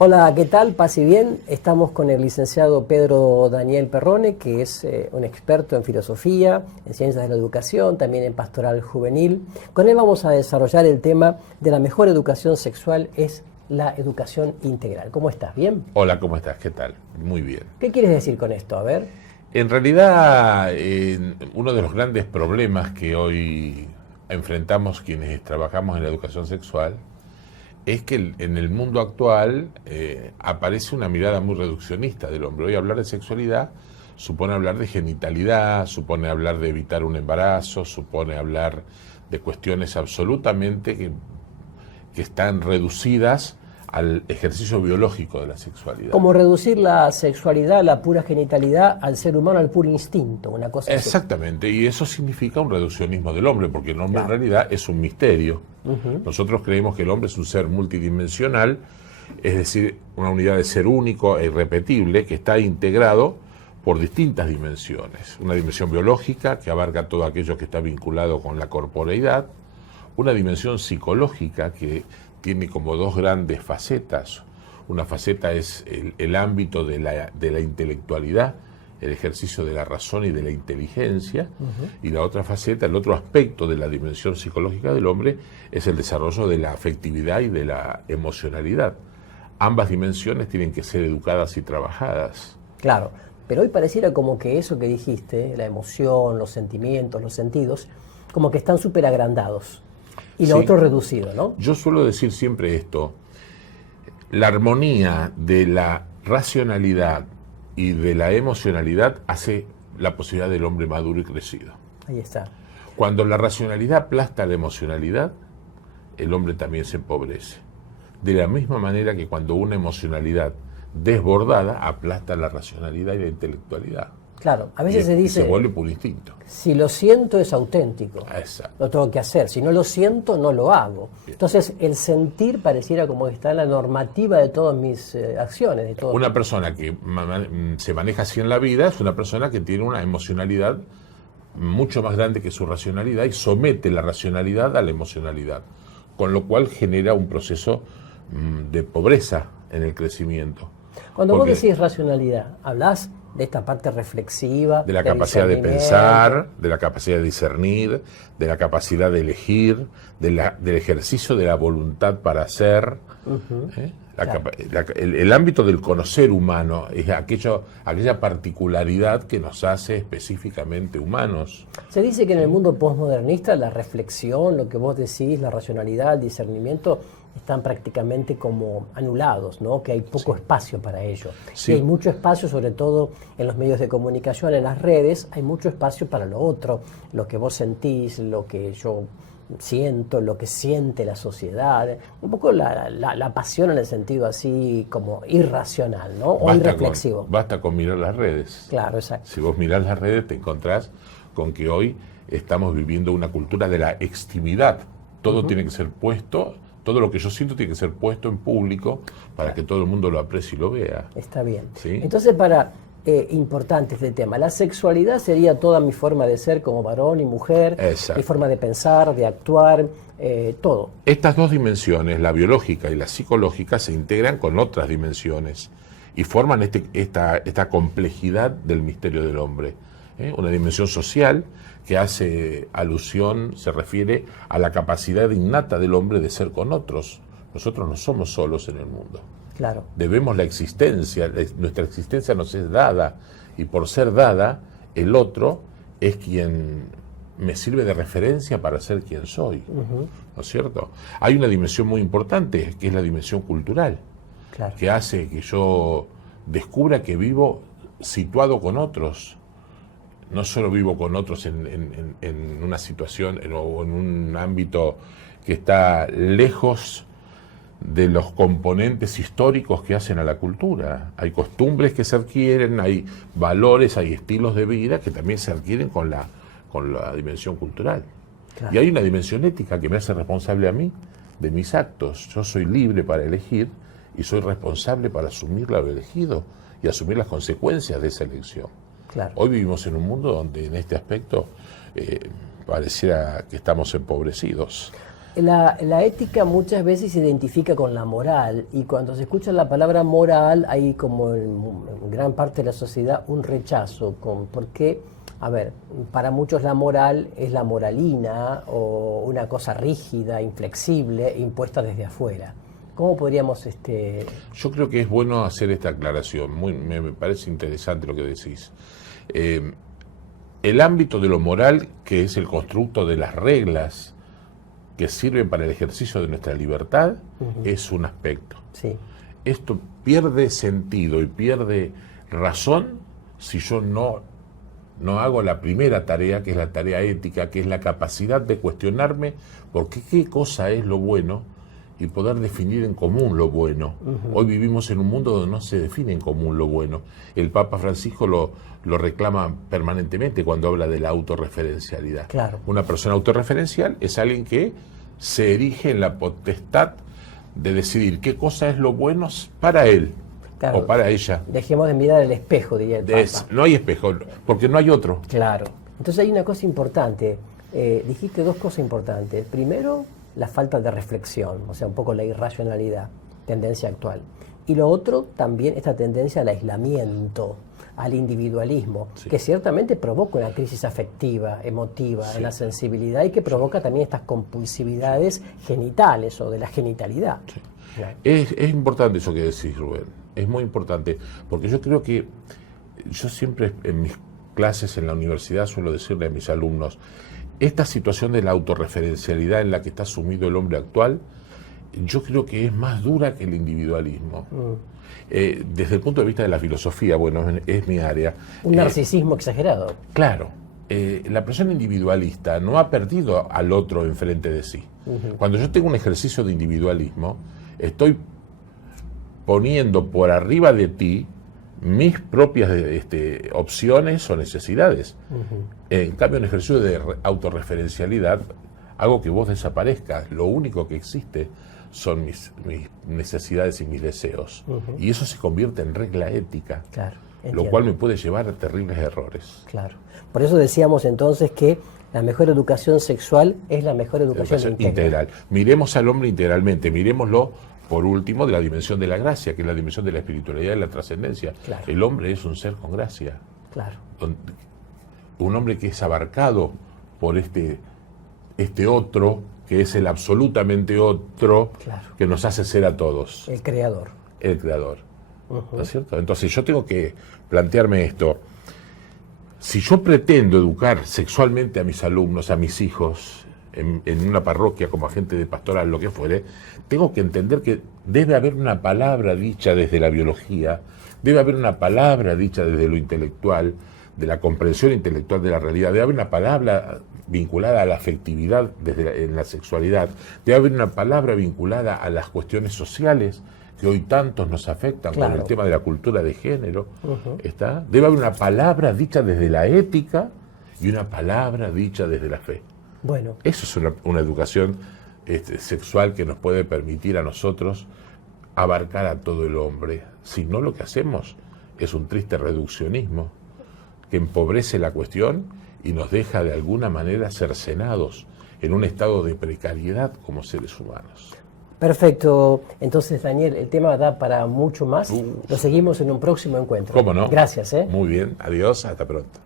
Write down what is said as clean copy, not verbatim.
Hola, ¿qué tal? Paz y bien. Estamos con el licenciado Pedro Daniel Perrone, que es un experto en filosofía, en ciencias de la educación, también en pastoral juvenil. Con él vamos a desarrollar el tema de la mejor educación sexual es la educación integral. ¿Cómo estás? ¿Bien? Hola, ¿cómo estás? ¿Qué tal? Muy bien. ¿Qué quieres decir con esto? A ver. En realidad, uno de los grandes problemas que hoy enfrentamos quienes trabajamos en la educación sexual es que en el mundo actual aparece una mirada muy reduccionista del hombre. Hoy hablar de sexualidad supone hablar de genitalidad, supone hablar de evitar un embarazo, supone hablar de cuestiones absolutamente que están reducidas al ejercicio biológico de la sexualidad. Como reducir la sexualidad, la pura genitalidad, al ser humano, al puro instinto, una cosa así. Exactamente, y eso significa un reduccionismo del hombre, porque el hombre en realidad es un misterio. Nosotros creemos que el hombre es un ser multidimensional, es decir, una unidad de ser único e irrepetible que está integrado por distintas dimensiones. Una dimensión biológica que abarca todo aquello que está vinculado con la corporeidad, una dimensión psicológica que tiene como dos grandes facetas. Una faceta es el ámbito de la intelectualidad, el ejercicio de la razón y de la inteligencia, y la otra faceta, el otro aspecto de la dimensión psicológica del hombre es el desarrollo de la afectividad y de la emocionalidad. Ambas dimensiones tienen que ser educadas y trabajadas. Claro, pero hoy pareciera como que eso que dijiste, la emoción, los sentimientos, los sentidos, como que están súper agrandados. Y lo otro reducido, ¿no? Yo suelo decir siempre esto: la armonía de la racionalidad y de la emocionalidad hace la posibilidad del hombre maduro y crecido. Ahí está. Cuando la racionalidad aplasta la emocionalidad, el hombre también se empobrece. De la misma manera que cuando una emocionalidad desbordada aplasta la racionalidad y la intelectualidad. Claro, a veces se dice, se vuelve por instinto. Si lo siento es auténtico. Exacto. Lo tengo que hacer. Si no lo siento, no lo hago. Bien. Entonces, el sentir pareciera como que está en la normativa de todas mis acciones. Una persona que se maneja así en la vida es una persona que tiene una emocionalidad mucho más grande que su racionalidad y somete la racionalidad a la emocionalidad, con lo cual genera un proceso de pobreza en el crecimiento. Cuando vos decís racionalidad, hablás de esta parte reflexiva, de la capacidad de pensar, de la capacidad de discernir, de la capacidad de elegir, del ejercicio de la voluntad para hacer. El ámbito del conocer humano es aquella particularidad que nos hace específicamente humanos. Se dice que en el mundo postmodernista la reflexión, lo que vos decís, la racionalidad, el discernimiento, están prácticamente como anulados, ¿no? Que hay poco espacio para ello. Sí. Y hay mucho espacio, sobre todo en los medios de comunicación, en las redes, hay mucho espacio para lo otro, lo que vos sentís, lo que yo siento, lo que siente la sociedad, un poco la pasión en el sentido así como irracional, ¿no? O irreflexivo. Basta con mirar las redes. Claro, exacto. Si vos mirás las redes te encontrás con que hoy estamos viviendo una cultura de la extimidad. Todo tiene que ser puesto. Todo lo que yo siento tiene que ser puesto en público para que todo el mundo lo aprecie y lo vea. Está bien. ¿Sí? Entonces, importante este tema. La sexualidad sería toda mi forma de ser como varón y mujer, mi forma de pensar, de actuar, todo. Estas dos dimensiones, la biológica y la psicológica, se integran con otras dimensiones y forman esta complejidad del misterio del hombre. Una dimensión social que hace alusión, se refiere a la capacidad innata del hombre de ser con otros. Nosotros no somos solos en el mundo. Claro. Debemos la existencia, nuestra existencia nos es dada, y por ser dada, el otro es quien me sirve de referencia para ser quien soy. ¿No es cierto? Hay una dimensión muy importante, que es la dimensión cultural, que hace que yo descubra que vivo situado con otros. No solo vivo con otros en una situación o en un ámbito que está lejos de los componentes históricos que hacen a la cultura. Hay costumbres que se adquieren, hay valores, hay estilos de vida que también se adquieren con la dimensión cultural. Claro. Y hay una dimensión ética que me hace responsable a mí de mis actos. Yo soy libre para elegir y soy responsable para asumir lo elegido y asumir las consecuencias de esa elección. Claro. Hoy vivimos en un mundo donde en este aspecto pareciera que estamos empobrecidos. La ética muchas veces se identifica con la moral, y cuando se escucha la palabra moral hay como en gran parte de la sociedad un rechazo, porque, a ver, para muchos la moral es la moralina o una cosa rígida, inflexible, impuesta desde afuera. ¿Cómo podríamos...? Yo creo que es bueno hacer esta aclaración, me parece interesante lo que decís. El ámbito de lo moral, que es el constructo de las reglas que sirven para el ejercicio de nuestra libertad, es un aspecto. Sí. Esto pierde sentido y pierde razón si yo no hago la primera tarea, que es la tarea ética, que es la capacidad de cuestionarme porque qué cosa es lo bueno y poder definir en común lo bueno. Hoy vivimos en un mundo donde no se define en común lo bueno. El Papa Francisco lo reclama permanentemente cuando habla de la autorreferencialidad. Claro. Una persona autorreferencial es alguien que se erige en la potestad de decidir qué cosa es lo bueno para él, claro, o para ella. Dejemos de mirar el espejo, diría el Papa. No hay espejo, porque no hay otro. Claro. Entonces hay una cosa importante. Dijiste dos cosas importantes. Primero, la falta de reflexión, o sea, un poco la irracionalidad, tendencia actual. Y lo otro, también esta tendencia al aislamiento, al individualismo, sí, que ciertamente provoca una crisis afectiva, emotiva, sí, en la sensibilidad, y que provoca también estas compulsividades genitales o de la genitalidad. Sí. Claro. Es importante eso que decís, Rubén. Es muy importante, porque yo creo que yo siempre en mis clases en la universidad suelo decirle a mis alumnos, esta situación de la autorreferencialidad en la que está sumido el hombre actual, yo creo que es más dura que el individualismo. Desde el punto de vista de la filosofía, bueno, es mi área. Un narcisismo exagerado. Claro, la persona individualista no ha perdido al otro enfrente de sí. Cuando yo tengo un ejercicio de individualismo, estoy poniendo por arriba de ti mis propias opciones o necesidades. En cambio, en ejercicio de autorreferencialidad, hago que vos desaparezcas. Lo único que existe son mis necesidades y mis deseos. Y eso se convierte en regla ética, Claro, lo cual me puede llevar a terribles errores. Claro. Por eso decíamos entonces que la mejor educación sexual es la mejor educación integral. Miremos al hombre integralmente, miremoslo por último de la dimensión de la gracia, que es la dimensión de la espiritualidad y la trascendencia. Claro. El hombre es un ser con gracia. Claro. Un hombre que es abarcado por este otro, que es el absolutamente otro, Claro, que nos hace ser a todos. el creador. El creador. ¿No es cierto? Entonces yo tengo que plantearme esto. Si yo pretendo educar sexualmente a mis alumnos, a mis hijos, en una parroquia como agente de pastoral, lo que fuere, tengo que entender que debe haber una palabra dicha desde la biología, debe haber una palabra dicha desde lo intelectual, de la comprensión intelectual de la realidad, debe haber una palabra vinculada a la afectividad en la sexualidad, debe haber una palabra vinculada a las cuestiones sociales que hoy tantos nos afectan, claro, con el tema de la cultura de género. Debe haber una palabra dicha desde la ética y una palabra dicha desde la fe. Bueno. Eso es una educación sexual que nos puede permitir a nosotros abarcar a todo el hombre. Si no, lo que hacemos es un triste reduccionismo que empobrece la cuestión y nos deja de alguna manera cercenados en un estado de precariedad como seres humanos. Perfecto. Entonces, Daniel, el tema da para mucho más. Lo seguimos en un próximo encuentro. ¿Cómo no? Gracias. Muy bien. Adiós. Hasta pronto.